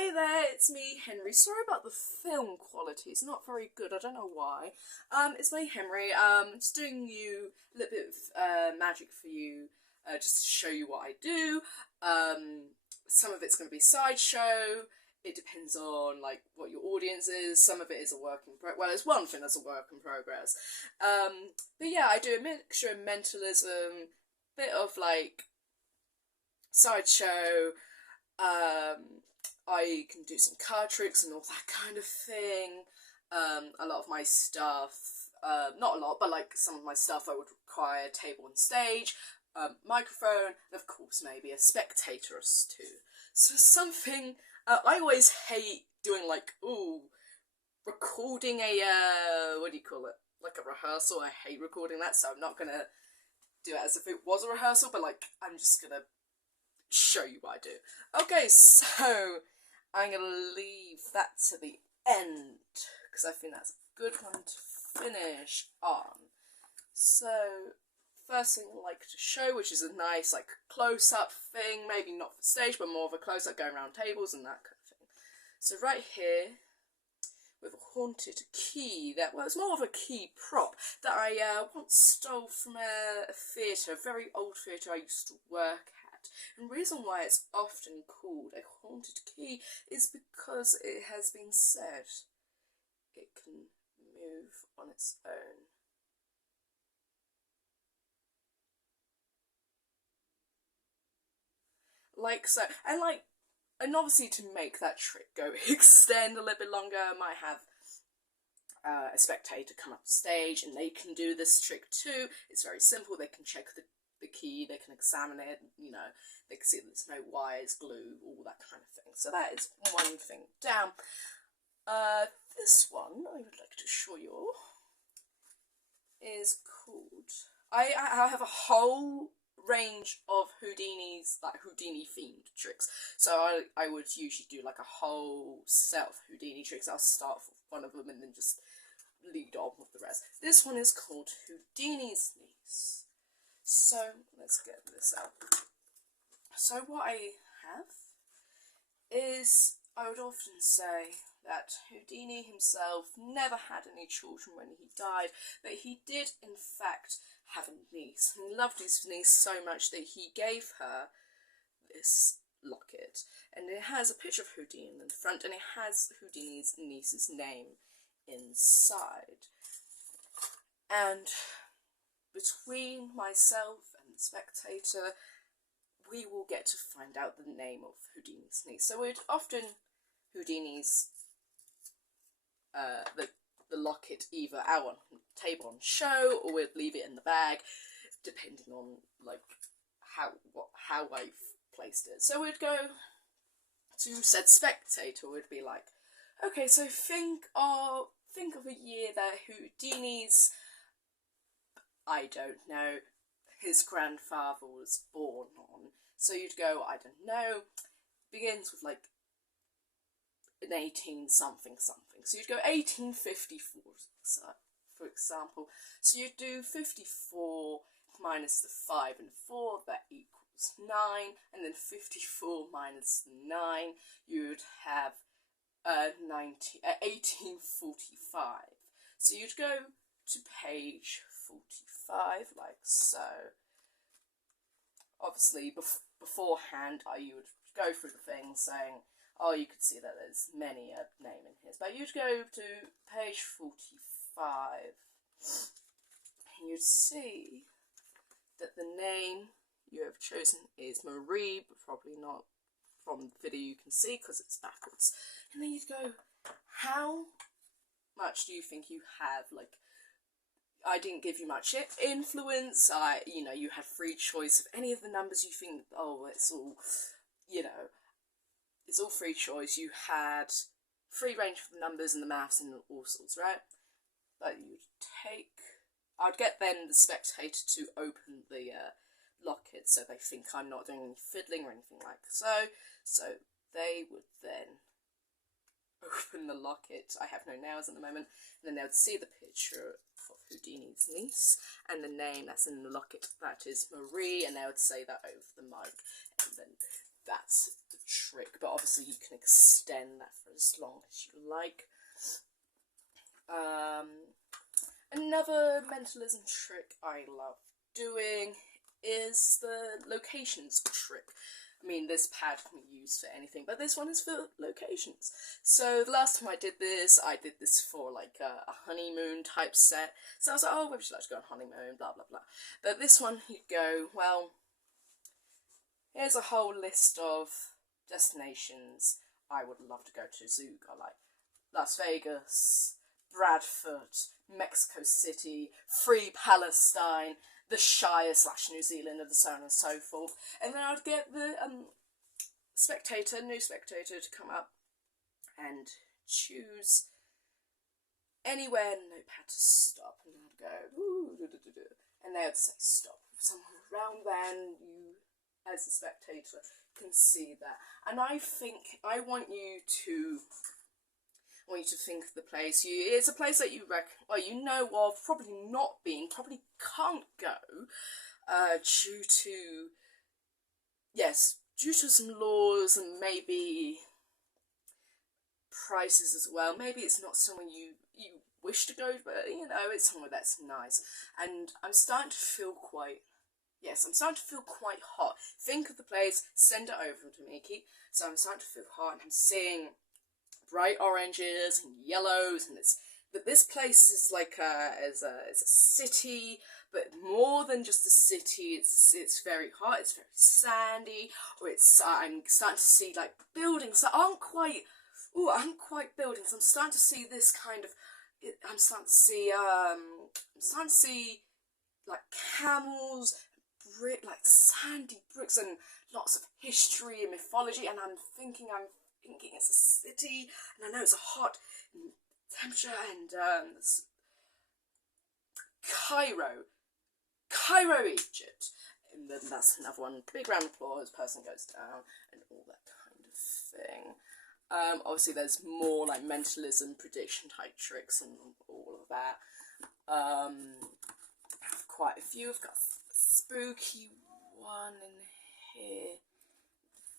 Hi there, it's me, Henry. Sorry about the film quality, it's not very good, I don't know why. It's me, Henry. Just doing you a little bit of magic for you, just to show you what I do. Some of it's going to be sideshow. It depends on, like, what your audience is. Some of it is a work in progress. Well, there's one thing that's a work in progress. But yeah, I do a mixture of mentalism, bit of, like, sideshow. I can do some card tricks and all that kind of thing. A lot of my stuff, not a lot, but like some of my stuff I would require a table and stage, microphone, and of course maybe a spectator or two. So something, I always hate doing like, recording a, what do you call it? Like a rehearsal. I hate recording that, so I'm not gonna do it as if it was a rehearsal, but like, I'm just gonna show you what I do. Okay, so I'm gonna leave that to the end because I think that's a good one to finish on. So first thing I like to show, which is a nice like close-up thing, maybe not for stage but more of a close-up going around tables and that kind of thing. So right here with a haunted key that was more of a key prop that I once stole from a theatre, a very old theatre I used to work at. And the reason why it's often called a haunted key is because it has been said it can move on its own. Like so, and obviously to make that trick go extend a little bit longer, I might have a spectator come up stage and they can do this trick too. It's very simple. They can check the key, they can examine it, you know, they can see that there's no wires, glue, all that kind of thing. So that is one thing down. This one I would like to show you is called, I have a whole range of Houdini's, like Houdini themed tricks. So I would usually do like a whole set of Houdini tricks. I'll start with one of them and then just lead on with the rest. This one is called Houdini's niece. So let's get this out. So what I have is, I would often say that Houdini himself never had any children when he died, but he did in fact have a niece. He loved his niece so much that he gave her this locket, and it has a picture of Houdini in the front, and it has Houdini's niece's name inside. And between myself and the spectator, we will get to find out the name of Houdini's niece. So we'd often Houdini's the locket either out on the table on show, or we'd leave it in the bag, depending on like how I've placed it. So we'd go to said spectator. We'd be like, okay, so think of a year that Houdini's, I don't know, his grandfather was born on. So you'd go, I don't know, begins with like an 18 something something. So you'd go 1854, for example. So you'd do 54 minus the 5 and 4, that equals 9, and then 54 minus 9, you'd have 1845. So you'd go to page 45, like so. Obviously, beforehand, you would go through the thing saying, oh, you could see that there's many a name in his. But you'd go to page 45, and you'd see that the name you have chosen is Marie, but probably not from the video you can see because it's backwards. And then you'd go, how much do you think you have? Like, I didn't give you much influence. You had free choice of any of the numbers you think, oh, it's all, it's all free choice. You had free range for the numbers and the maths and all sorts, right? But I'd get then the spectator to open the locket so they think I'm not doing any fiddling or anything like so. So they would then open the locket. I have no nails at the moment. And then they would see the picture of Houdini's niece and the name that's in the locket, that is Marie, and they would say that over the mic. And then that's the trick, but obviously you can extend that for as long as you like. Another mentalism trick I love doing is the locations trick. I mean, this pad can be used for anything, but this one is for locations. So the last time I did this for like a honeymoon type set. So I was like, oh, maybe she'd like to go on honeymoon, blah, blah, blah. But this one, you go, well, here's a whole list of destinations I would love to go to. So you got like Las Vegas, Bradford, Mexico City, Free Palestine, the Shire / New Zealand, and so on and so forth. And then I'd get the new spectator to come up and choose anywhere in the notepad to stop. And I'd go, ooh, and they would say stop. Somewhere around then, you, as a spectator, can see that. And I want you to think of the place. It's a place that you you know of, probably can't go, due to some laws and maybe prices as well. Maybe it's not somewhere you wish to go, but it's somewhere that's nice. And I'm starting to feel quite hot. Think of the place, send it over to Miki. So I'm starting to feel hot, and I'm seeing bright oranges and yellows, and this place is like it's a city, but more than just a city. It's very hot, it's very sandy, or I'm starting to see like buildings that aren't quite buildings. I'm starting to see this kind of, I'm starting to see like camels, like sandy bricks, and lots of history and mythology, and I'm thinking it's a city, and I know it's a hot temperature, and Cairo, Egypt, and then that's another one. Big round of applause, person goes down, and all that kind of thing. Obviously there's more like mentalism, prediction type tricks, and all of that. I have quite a few. I've got a spooky one in here.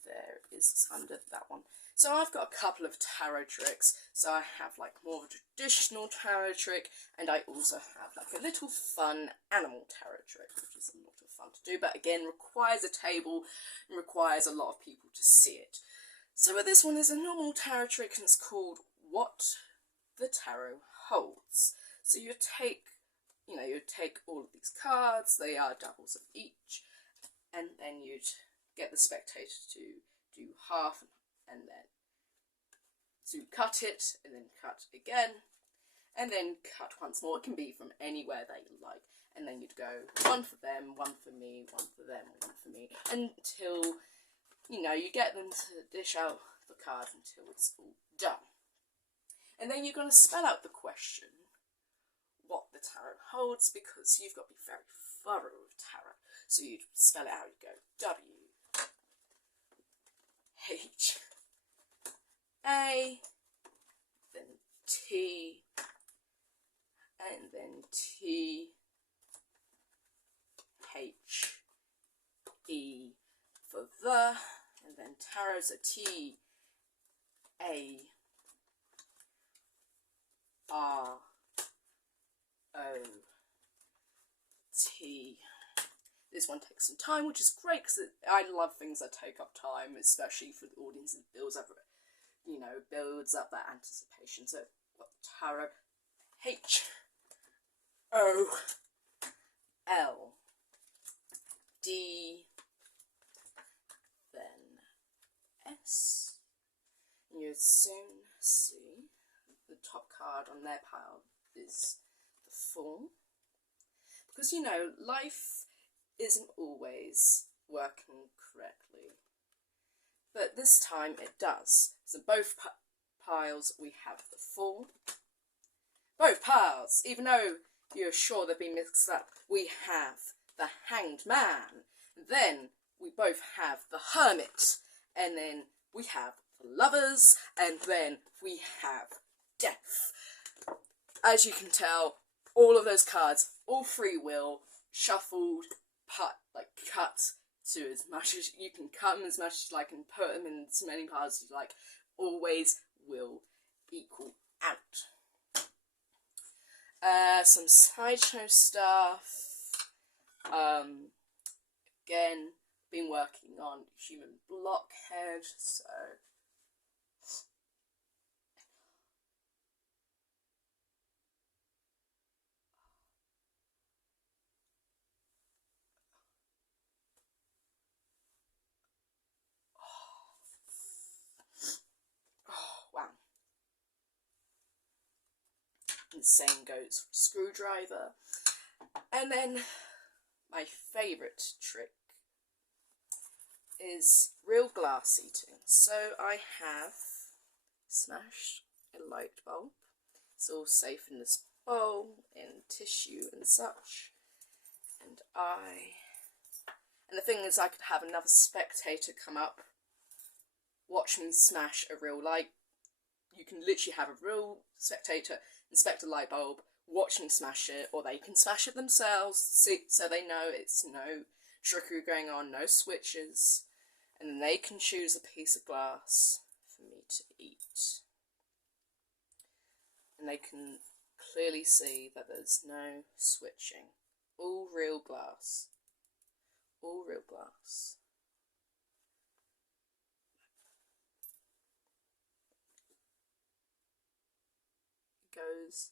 There it is, under that one. So I've got a couple of tarot tricks. So I have like more of a traditional tarot trick, and I also have like a little fun animal tarot trick, which is a lot of fun to do, but again requires a table and requires a lot of people to see it. So this one is a normal tarot trick, and it's called What the Tarot Holds. So you take all of these cards, they are doubles of each, and then you'd get the spectator to do half, and then to cut it, and then cut again, and then cut once more. It can be from anywhere that you like, and then you'd go one for them, one for me, one for them, one for me, until you get them to dish out the card until it's all done. And then you're going to spell out the question, what the tarot holds, because you've got to be very thorough with tarot. So you'd spell it out, you'd go W, H, A, then T, and then T, H, E for the, and then tarot's a T, A, R, O, T. This one takes some time, which is great, because I love things that take up time, especially for the audience. It builds up, builds up that anticipation. So, tarot, H, O, L, D, then S. And you'll soon see the top card on their pile is the Fool. Because, life isn't always working correctly. But this time it does. So both piles we have the Fool. Both piles, even though you're sure they've been mixed up, we have the Hanged Man. Then we both have the Hermit. And then we have the Lovers. And then we have Death. As you can tell, all of those cards, all free will, shuffled, cut, to as much as you can, cut them as much as you like, and put them in as many parts as you like, always will equal out. Some sideshow stuff. Again, been working on human blockhead, so wow. And the same goes for screwdriver. And then my favourite trick is real glass eating. So I have smashed a light bulb. It's all safe in this bowl, in tissue and such. And the thing is, I could have another spectator come up, watch me smash a real light. You can literally have a real spectator inspect a light bulb, watch me smash it, or they can smash it themselves, so they know it's no trickery going on, no switches, and then they can choose a piece of glass for me to eat. And they can clearly see that there's no switching. All real glass. All real glass. It goes.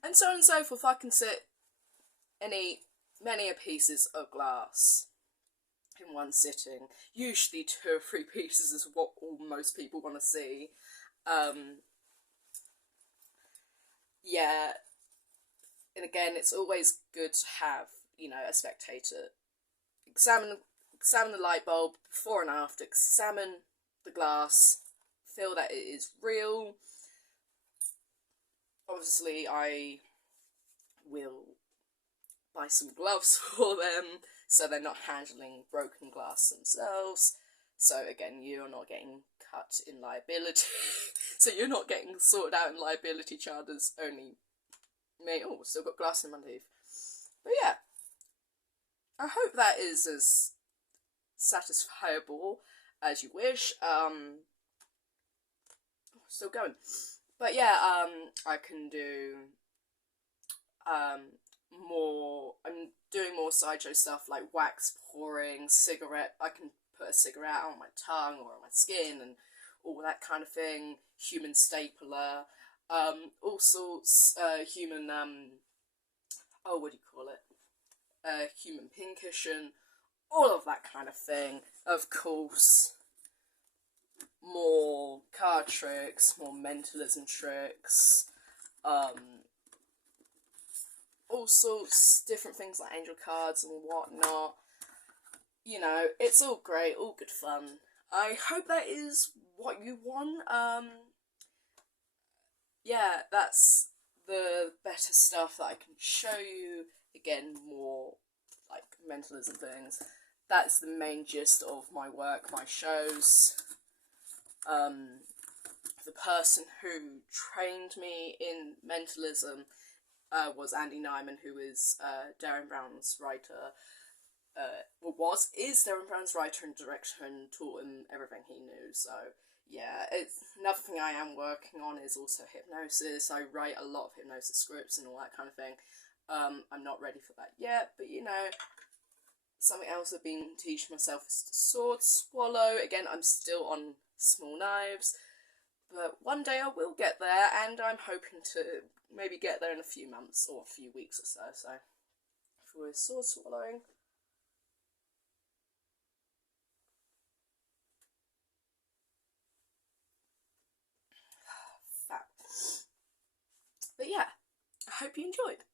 And so on and so forth. I can sit and eat many pieces of glass in one sitting. Usually 2 or 3 pieces is what most people want to see. Yeah, and again, it's always good to have, a spectator examine the light bulb before and after, examine the glass, feel that it is real. Obviously, I will buy some gloves for them, so they're not handling broken glass themselves. So again, you're not getting cut in liability. So you're not getting sorted out in liability charges, only me. Oh, still got glass in my teeth. But yeah, I hope that is as satisfiable as you wish. Still going. But yeah, I can do more. I'm doing more sideshow stuff like wax pouring, cigarette. I can put a cigarette on my tongue or on my skin and all that kind of thing. Human stapler, all sorts. Human what do you call it? Human pincushion, all of that kind of thing. Of course, more card tricks, more mentalism tricks, all sorts, different things like angel cards and whatnot. It's all great, all good fun. I hope that is what you want. Yeah, that's the better stuff that I can show you. Again, more like mentalism things. That's the main gist of my work, my shows. The person who trained me in mentalism was Andy Nyman, who is Darren Brown's writer. Is Darren Brown's writer and director, and taught him everything he knew. So yeah, it's another thing I am working on is also hypnosis. I write a lot of hypnosis scripts and all that kind of thing. I'm not ready for that yet, but you know, something else I've been teaching myself is the sword swallow. Again, I'm still on small knives, but one day I will get there, and I'm hoping to maybe get there in a few months or a few weeks or so. So for sword swallowing. Fab. But yeah, I hope you enjoyed.